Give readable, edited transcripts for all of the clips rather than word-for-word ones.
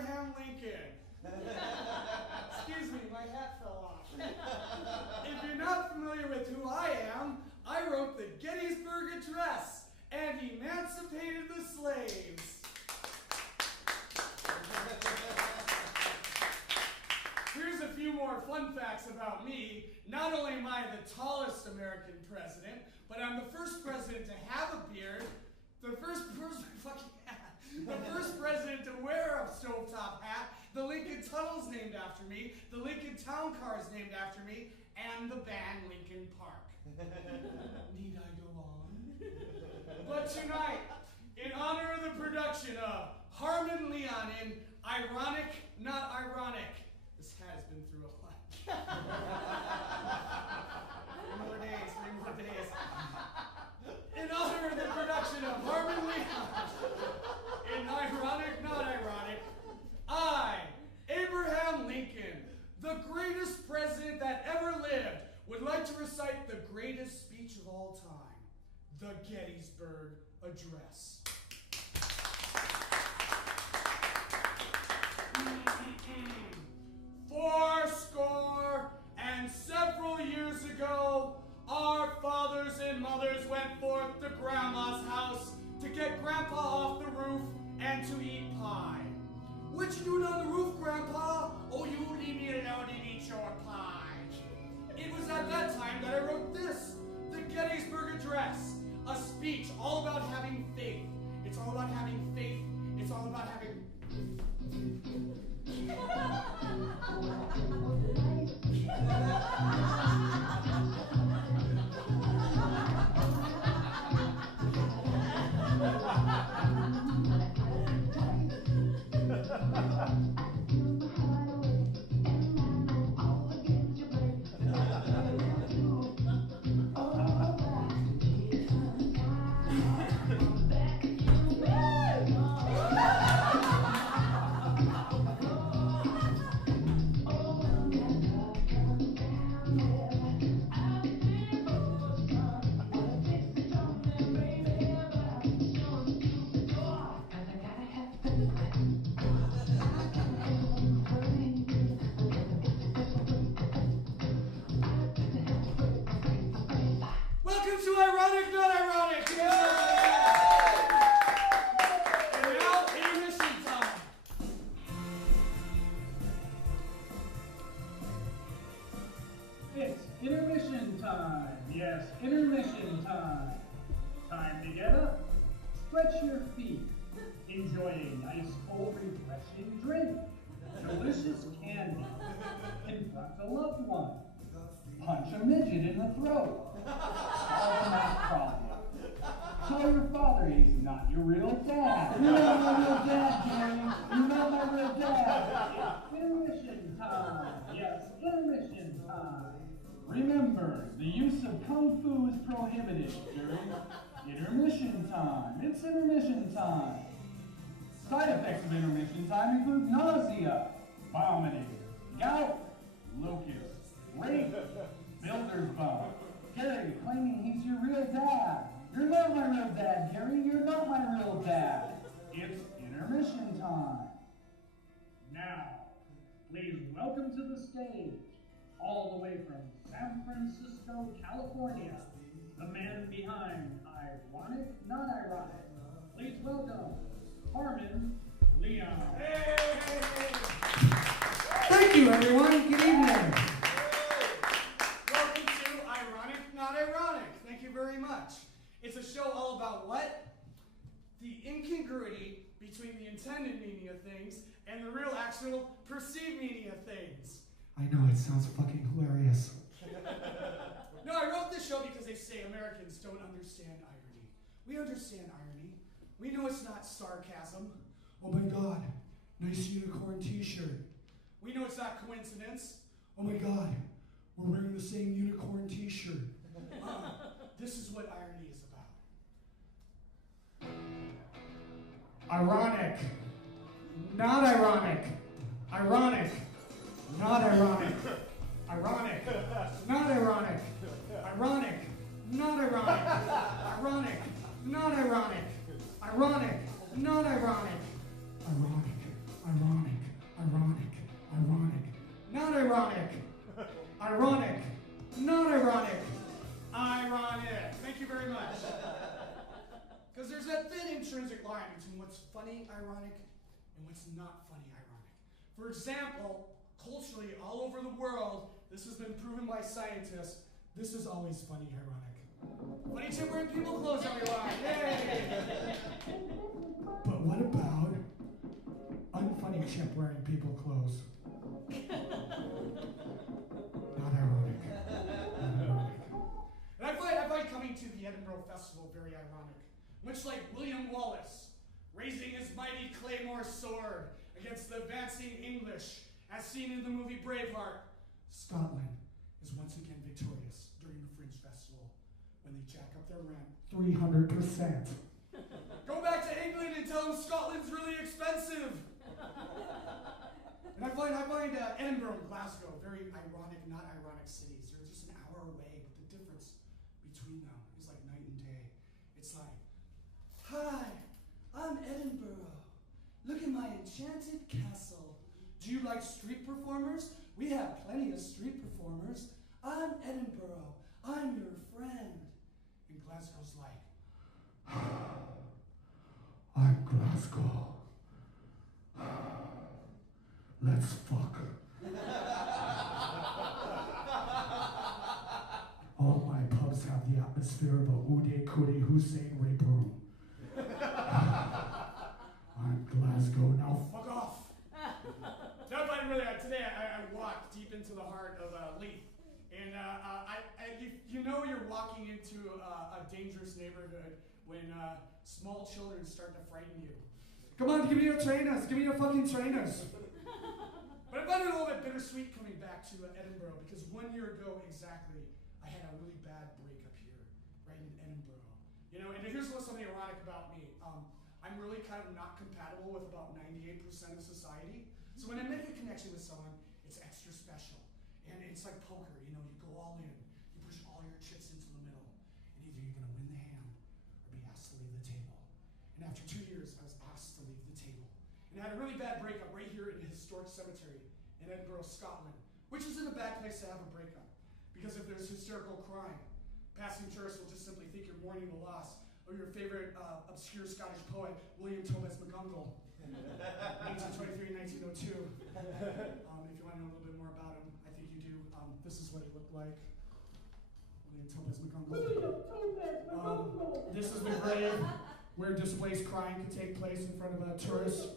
Abraham Lincoln. Excuse me, my hat fell off. If you're not familiar with who I am, I wrote the Gettysburg Address and emancipated the slaves. Here's a few more fun facts about me. Not only am I the tallest American president, but I'm the first president to have a beard, the first president to wear a stovetop hat, the Lincoln Tunnel's named after me, the Lincoln Town Car is named after me, and the band Lincoln Park. Need I go on? But tonight, in honor of the production of Harmon in Ironic, Not Ironic. This hat has been through a lot. Three more days. In honor of the production of Harmon in Ironic, Not Ironic, I, Abraham Lincoln, the greatest president that ever lived, would like to recite the greatest speech of all time, the Gettysburg Address. Fourscore and several years ago, our fathers and mothers went forth to Grandma's house to get Grandpa off the roof and to eat pie. What you doing on the roof, Grandpa? Oh, you leave me alone and eat your pie. It was at that time that I wrote this, the Gettysburg Address, a speech all about having faith. It's all about having faith. It's all about having... Welcome to Ironic, Not Ironic! And now, intermission time. It's intermission time. Yes, intermission time. Time to get up, stretch your feet, enjoy a nice cold refreshing drink, delicious candy, confront a loved one, punch a midget in the throat, solve a math problem, tell your father he's not your real dad. You're not my real dad, Jerry. You're not my real dad. It's intermission time. Yes, intermission time. Remember, the use of Kung Fu is prohibited during intermission time. It's intermission time. Side effects of intermission time include nausea, vomiting, gout, locusts, rape, builder's bump. Gary claiming he's your real dad. You're not my real dad, Gary. You're not my real dad. It's intermission time. Now, please welcome to the stage, all the way from San Francisco, California, the man behind Ironic, Not Ironic. Please welcome Harmon Leon. Hey! Thank you, everyone. Good evening. Welcome to Ironic, Not Ironic. Thank you very much. It's a show all about what? The incongruity between the intended meaning of things and the real actual perceived meaning of things. I know, it sounds fucking hilarious. No, I wrote this show because they say Americans don't understand irony. We understand irony. We know it's not sarcasm. Oh my god, nice unicorn t-shirt. We know it's not coincidence. Oh my god, we're wearing the same unicorn t-shirt. This is what irony is about. Ironic. Not ironic. Ironic. Not ironic. Ironic. Not ironic. Ironic. Not ironic. Ironic. Not ironic. Ironic. Not ironic. Ironic. Ironic. ironic. Ironic. Not ironic. Ironic. Thank you very much. Because there's that thin intrinsic line between what's funny ironic and what's not funny ironic. For example, culturally, all over the world, this has been proven by scientists, this is always funny ironic. Funny chip wearing people clothes, everyone. Yay! But what about unfunny chip wearing people clothes? Not ironic. Not ironic. And I find coming to the Edinburgh Festival very ironic. Much like William Wallace raising his mighty claymore sword against the advancing English, as seen in the movie Braveheart, Scotland is once again victorious during the Fringe Festival when they jack up their rent 300%. Go back to England and tell them Scotland's really expensive. And I find Edinburgh and Glasgow very ironic, not ironic cities. They're just an hour away, but the difference between them is like night and day. It's like, hi, I'm Edinburgh. Look at my enchanted castle. Do you like street performers? We have plenty of street performers. I'm Edinburgh. I'm your friend. And Glasgow's like, I'm Glasgow. Let's fuck. All my pubs have the atmosphere of a Uday Kudi Hussein rape room. I'm Glasgow, now fuck off. No, but really, today I walked deep into the heart of Leith. And you know you're walking into a dangerous neighborhood when small children start to frighten you. come on, give me your trainers. Give me your fucking trainers. But I find it a little bit bittersweet coming back to Edinburgh because 1 year ago exactly, I had a really bad breakup here, right in Edinburgh. You know, and here's what's something ironic about me. I'm really kind of not compatible with about 98% of society. So when I make a connection with someone, it's extra special. And it's like poker, you know, you go all in. You push all your chips into the middle. And either you're going to win the hand or be asked to leave the table. And after 2 years, I was asked to leave the table. And I had a really bad breakup right here in a historic cemetery in Edinburgh, Scotland, which isn't a bad place to have a breakup. Because if there's hysterical crying, passing tourists will just simply think you're mourning the loss of your favorite obscure Scottish poet, William Thomas McGonagall, 1823 and 1902. If you want to know a little bit more about him, I think you do. This is what he looked like. William Thomas McGonagall. This is the grave where displaced crying could take place in front of a tourist.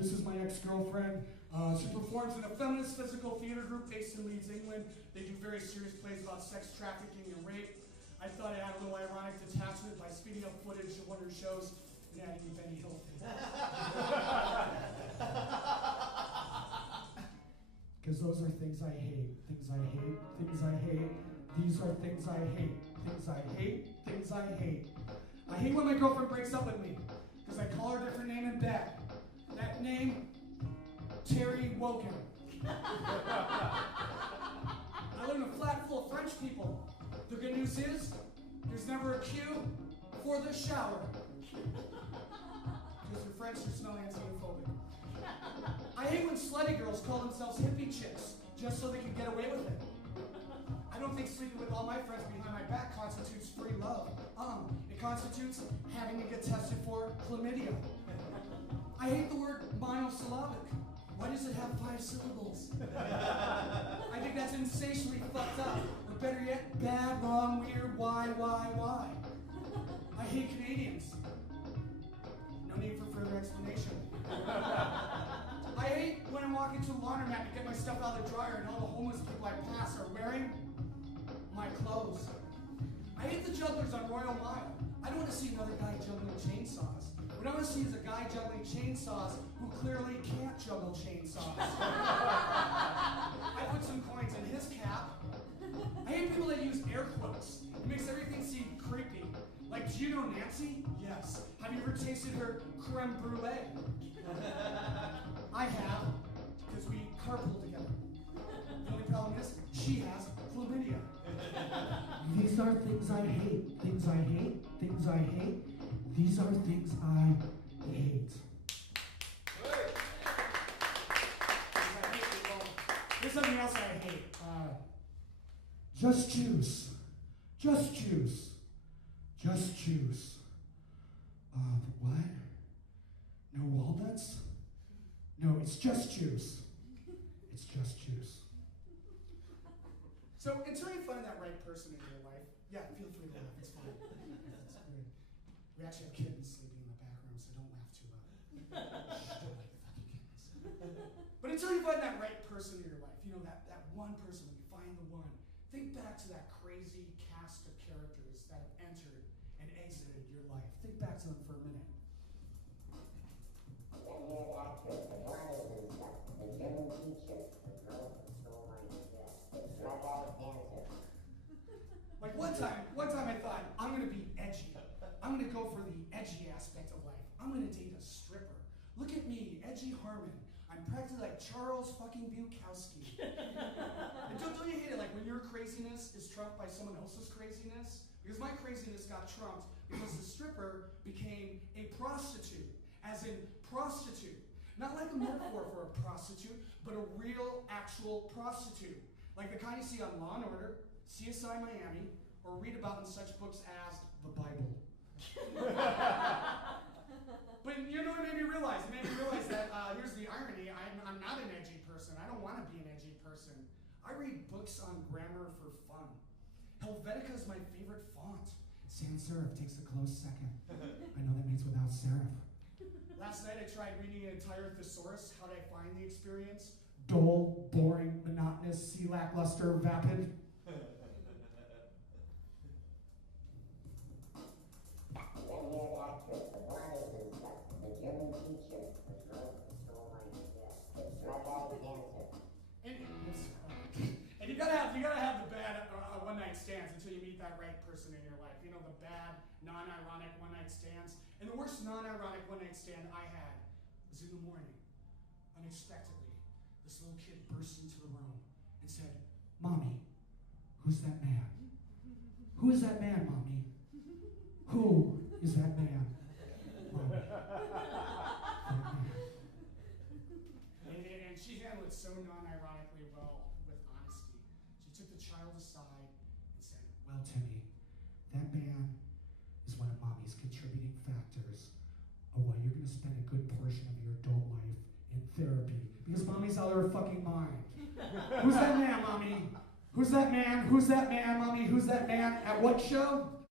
This is my ex-girlfriend. She performs in a feminist physical theater group based in Leeds, England. They do very serious plays about sex trafficking and rape. I thought I had a little ironic detachment by speeding up footage of one of her shows and adding Benny Hill. Because those are things I hate. Things I hate. Things I hate. These are things I hate. Things I hate. Things I hate. I hate when my girlfriend breaks up with me because I call her a different name in bed. That name, Terry Woken. I live in a flat full of French people. The good news is, there's never a queue for the shower. Because you're French, you're smelling xenophobic. I hate when slutty girls call themselves hippie chicks just so they can get away with it. I don't think sleeping with all my friends behind my back constitutes free love. It constitutes having to get tested for chlamydia. I hate the word monosyllabic. Why does it have 5 syllables? I think that's insatiably fucked up. Or better yet, bad, wrong, weird, why? I hate Canadians. No need for further explanation. I hate when I walk into a laundromat to get my stuff out of the dryer and all the homeless people I pass are wearing my clothes. I hate the jugglers on Royal Mile. I don't want to see another guy juggling chainsaws. What I want to see is a guy juggling chainsaws who clearly can't juggle chainsaws. I put some coins in his cap. I hate people that use air quotes. It makes everything seem creepy. Like, do you know Nancy? Yes. Have you ever tasted her creme brulee? I have, because we carpool together. The only problem is, she has chlamydia. These are things I hate. Things I hate. Things I hate. These are things I hate. Just juice. Just juice. Just juice. What? No walnuts? No, it's just juice. It's just juice. So until you find that right person in your life, yeah, feel free to laugh. It's fine. It's good. We actually have kittens sleeping in the back room, so don't laugh too loud. Don't like the fucking kittens. But until you find that right person in your life, you know, that one person, when you find the one, think back to that crazy cast of characters that have entered and exited your life. Think back to them for a minute. Like one time I thought, I'm gonna be edgy. I'm gonna go for the edgy aspect of life. I'm gonna date a stripper. Look at me, edgy Harmon. I'm practically like Charles fucking Bukowski. And don't you hate it, like when your craziness is trumped by someone else's craziness? Because my craziness got trumped because the stripper became a prostitute, as in prostitute. Not like a metaphor for a prostitute, but a real, actual prostitute. Like the kind you see on Law & Order, CSI Miami, or read about in such books as the Bible. But you know what it made me realize? It made me realize that, here's the irony, I'm not an edgy person. I don't want to be an edgy person. I read books on grammar for fun. Helvetica is my favorite font. Sans serif takes a close second. I know that means without serif. Last night I tried reading an entire thesaurus. How did I find the experience? Dull, boring, monotonous, see lackluster, vapid. And you gotta have the bad one-night stands until you meet that right person in your life. You know, the bad, non-ironic one-night stands. And the worst non-ironic one-night stand I had was in the morning. Unexpectedly, this little kid burst into the room and said, Mommy, who's that man? Who is that man, Mommy? Who is that man? Mommy. And she handled it so non-ironically well, with honesty. She took the child aside and said, Well, Timmy, that man is one of Mommy's contributing factors of why you're going to spend a good portion of your adult life in therapy, because Mommy's out of her fucking mind. Who's that man, Mommy? Who's that man? Who's that man, Mommy? Who's that man? At what show?